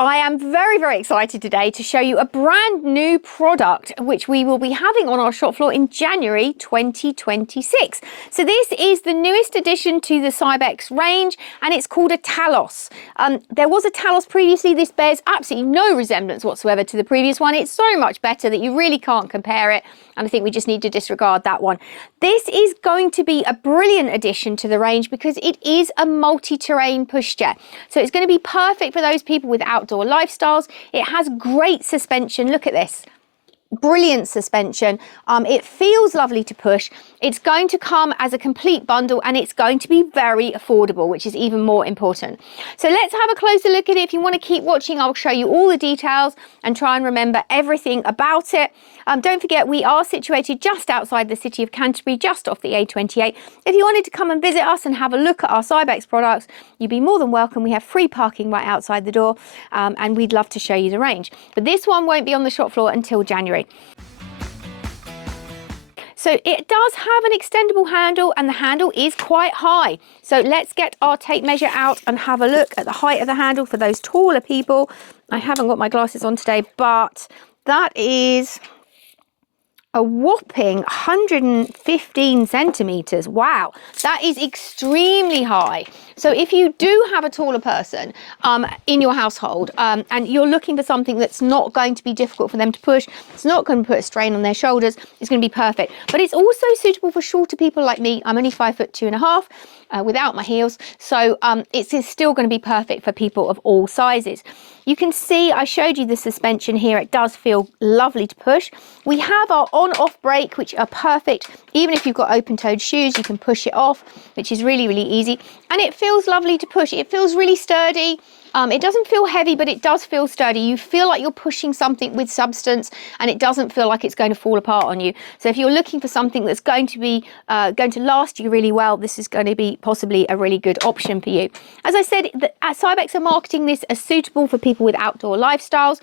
I am very, very excited today to show you a brand new product which we will be having on our shop floor in January 2026. So this is the newest addition to the Cybex range and it's called a Talos. There was a Talos previously. This bears absolutely no resemblance whatsoever to the previous one. It's so much better that you really can't compare it. And I think we just need to disregard that one. This is going to be a brilliant addition to the range because it is a multi-terrain pushchair. So it's going to be perfect for those people with outdoor lifestyles. It has great suspension. Look at this. Brilliant suspension. It feels lovely to push. It's going to come as a complete bundle and it's going to be very affordable, which is even more important. So let's have a closer look at it. If you want to keep watching, I'll show you all the details and try and remember everything about it. Don't forget, we are situated just outside the city of Canterbury, just off the A28. If you wanted to come and visit us and have a look at our Cybex products, you'd be more than welcome. We have free parking right outside the door and we'd love to show you the range. But this one won't be on the shop floor until January. So it does have an extendable handle and the handle is quite high. So let's get our tape measure out and have a look at the height of the handle for those taller people. I haven't got my glasses on today, but that is a whopping 115 centimeters. Wow, that is extremely high. So if you do have a taller person in your household and you're looking for something that's not going to be difficult for them to push, it's not going to put a strain on their shoulders, it's going to be perfect. But it's also suitable for shorter people like me. I'm only 5'2.5" without my heels. So it's still going to be perfect for people of all sizes. You can see I showed you the suspension here. It does feel lovely to push. We have our on-off brake, which are perfect. Even if you've got open-toed shoes, you can push it off, which is really, really easy. And it feels lovely to push. It feels really sturdy. It doesn't feel heavy, but it does feel sturdy. You feel like you're pushing something with substance and it doesn't feel like it's going to fall apart on you. So if you're looking for something that's going to be going to last you really well, this is going to be possibly a really good option for you. As I said, Cybex are marketing this as suitable for people with outdoor lifestyles.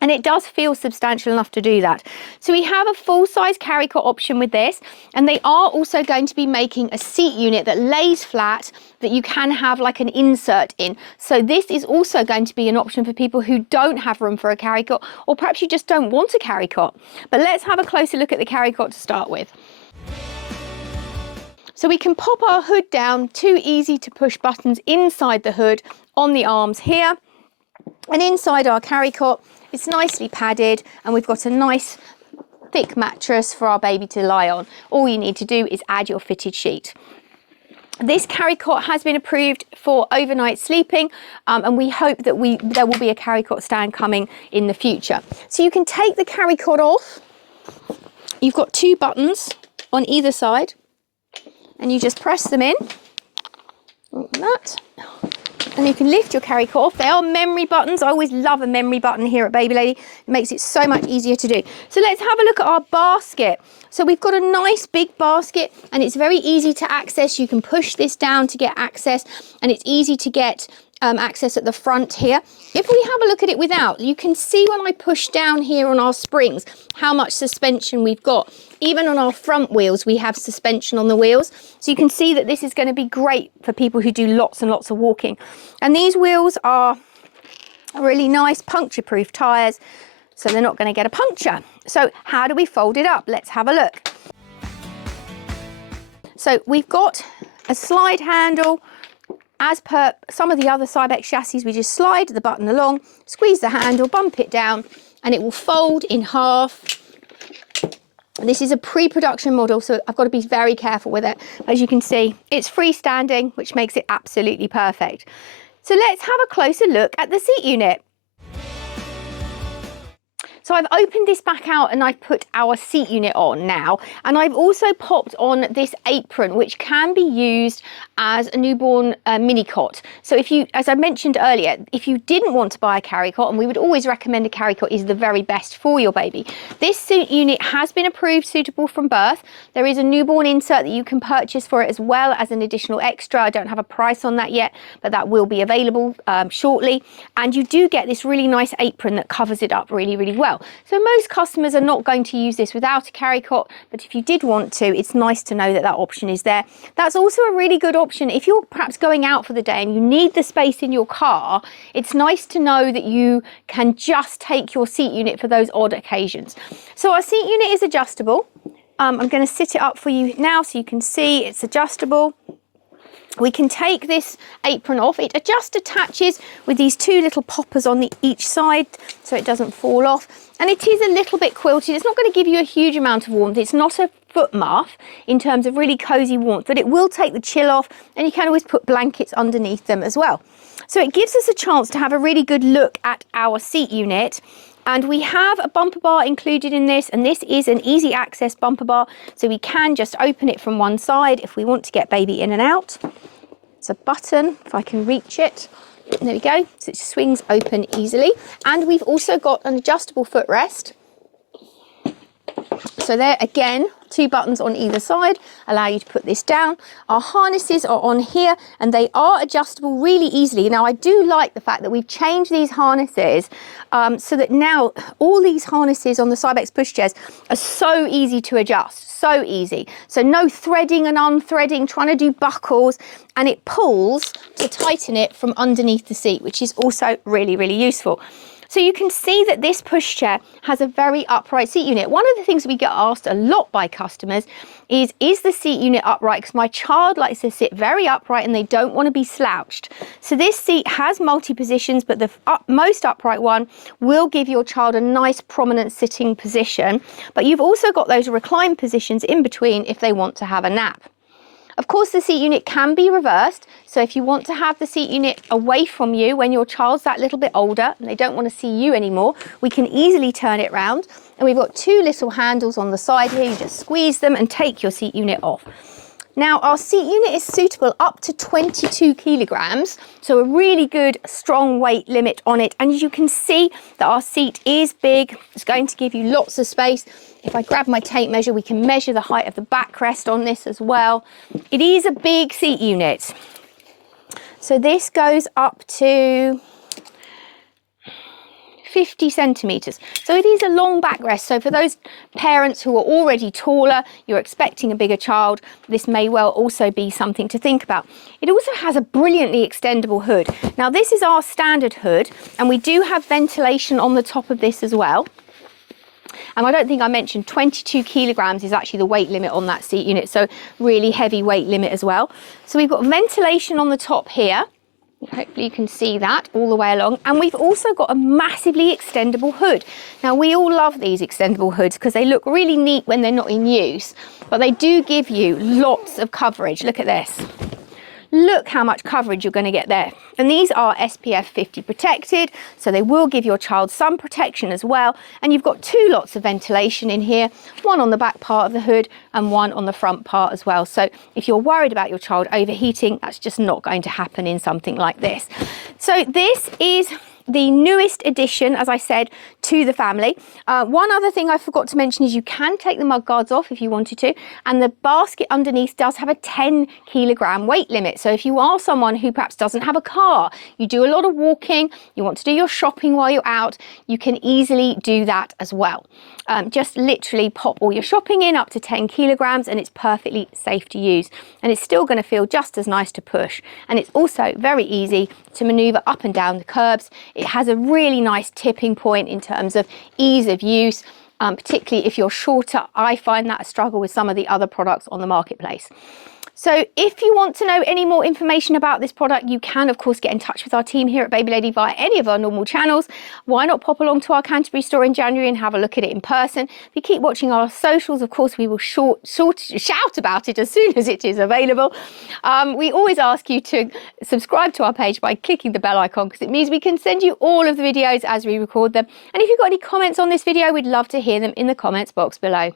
And it does feel substantial enough to do that. So we have a full-size Carrycot option with this, and they are also going to be making a seat unit that lays flat that you can have like an insert in. So this is also going to be an option for people who don't have room for a Carrycot, or perhaps you just don't want a Carrycot. But let's have a closer look at the Carrycot to start with. So we can pop our hood down, two easy to push buttons inside the hood on the arms here. And inside our Carrycot, it's nicely padded and we've got a nice thick mattress for our baby to lie on. All you need to do is add your fitted sheet. This Carrycot has been approved for overnight sleeping and we hope that there will be a Carrycot stand coming in the future. So you can take the Carrycot off. You've got two buttons on either side and you just press them in like that. And you can lift your Carrycot off. They are memory buttons. I always love a memory button here at Baby Lady. It makes it so much easier to do. So let's have a look at our basket. So we've got a nice big basket and it's very easy to access. You can push this down to get access and it's easy to get access at the front here. If we have a look at it without, you can see when I push down here on our springs how much suspension we've got. Even on our front wheels we have suspension on the wheels, so you can see that this is going to be great for people who do lots and lots of walking. And these wheels are really nice puncture proof tyres, so they're not going to get a puncture. So how do we fold it up? Let's have a look. So we've got a slide handle. As per some of the other Cybex chassis, we just slide the button along, squeeze the handle, bump it down, and it will fold in half. And this is a pre-production model, so I've got to be very careful with it. As you can see, it's freestanding, which makes it absolutely perfect. So let's have a closer look at the seat unit. So I've opened this back out and I've put our seat unit on now. And I've also popped on this apron, which can be used as a newborn mini cot. So if you, as I mentioned earlier, if you didn't want to buy a Carrycot, and we would always recommend a Carrycot is the very best for your baby. This seat unit has been approved suitable from birth. There is a newborn insert that you can purchase for it as well as an additional extra. I don't have a price on that yet, but that will be available shortly. And you do get this really nice apron that covers it up really, really well. well. So most customers are not going to use this without a Carrycot, but if you did want to, it's nice to know that that option is there. That's also a really good option if you're perhaps going out for the day and you need the space in your car. It's nice to know that you can just take your seat unit for those odd occasions. So our seat unit is adjustable. I'm going to sit it up for you now so you can see it's adjustable. We can take this apron off. It just attaches with these two little poppers on each side so it doesn't fall off. And it is a little bit quilted. It's not going to give you a huge amount of warmth. It's not a foot muff in terms of really cozy warmth, but it will take the chill off, and you can always put blankets underneath them as well. So it gives us a chance to have a really good look at our seat unit. And we have a bumper bar included in this, and this is an easy access bumper bar, so we can just open it from one side if we want to get baby in and out. It's a button, if I can reach it. There we go, so it swings open easily. And we've also got an adjustable footrest. So there again, two buttons on either side allow you to put this down. Our harnesses are on here and they are adjustable really easily. Now I do like the fact that we've changed these harnesses so that now all these harnesses on the Cybex pushchairs are so easy to adjust, so easy. So no threading and unthreading, trying to do buckles, and it pulls to tighten it from underneath the seat, which is also really, really useful. So you can see that this pushchair has a very upright seat unit. One of the things we get asked a lot by customers is the seat unit upright? Because my child likes to sit very upright and they don't want to be slouched. So this seat has multi-positions, but the most upright one will give your child a nice prominent sitting position. But you've also got those recline positions in between if they want to have a nap. Of course, the seat unit can be reversed. So if you want to have the seat unit away from you when your child's that little bit older and they don't want to see you anymore, we can easily turn it round. And we've got two little handles on the side here. You just squeeze them and take your seat unit off. Now, our seat unit is suitable up to 22 kilograms, so a really good, strong weight limit on it. And as you can see that our seat is big, it's going to give you lots of space. If I grab my tape measure, we can measure the height of the backrest on this as well. It is a big seat unit. So this goes up to 50 centimetres. So it is a long backrest. So for those parents who are already taller, you're expecting a bigger child, this may well also be something to think about. It also has a brilliantly extendable hood. Now this is our standard hood, and we do have ventilation on the top of this as well. And I don't think I mentioned 22 kilograms is actually the weight limit on that seat unit. So really heavy weight limit as well. So we've got ventilation on the top here. Hopefully you can see that all the way along. And we've also got a massively extendable hood. Now we all love these extendable hoods because they look really neat when they're not in use, but they do give you lots of coverage. Look at this. Look how much coverage you're going to get there. And these are SPF 50 protected, so they will give your child some protection as well. And you've got two lots of ventilation in here, one on the back part of the hood and one on the front part as well. So if you're worried about your child overheating, that's just not going to happen in something like this. So this is the newest addition, as I said, to the family. One other thing I forgot to mention is you can take the mud guards off if you wanted to, and the basket underneath does have a 10 kilogram weight limit. So if you are someone who perhaps doesn't have a car, you do a lot of walking, you want to do your shopping while you're out, you can easily do that as well. Just literally pop all your shopping in up to 10 kilograms and it's perfectly safe to use. And it's still going to feel just as nice to push. And it's also very easy to maneuver up and down the curbs. It has a really nice tipping point in terms of ease of use, particularly if you're shorter. I find that a struggle with some of the other products on the marketplace. So if you want to know any more information about this product, you can of course get in touch with our team here at Baby Lady via any of our normal channels. Why not pop along to our Canterbury store in January and have a look at it in person? If you keep watching our socials, of course, we will shout about it as soon as it is available. We always ask you to subscribe to our page by clicking the bell icon because it means we can send you all of the videos as we record them. And if you've got any comments on this video, we'd love to hear them in the comments box below.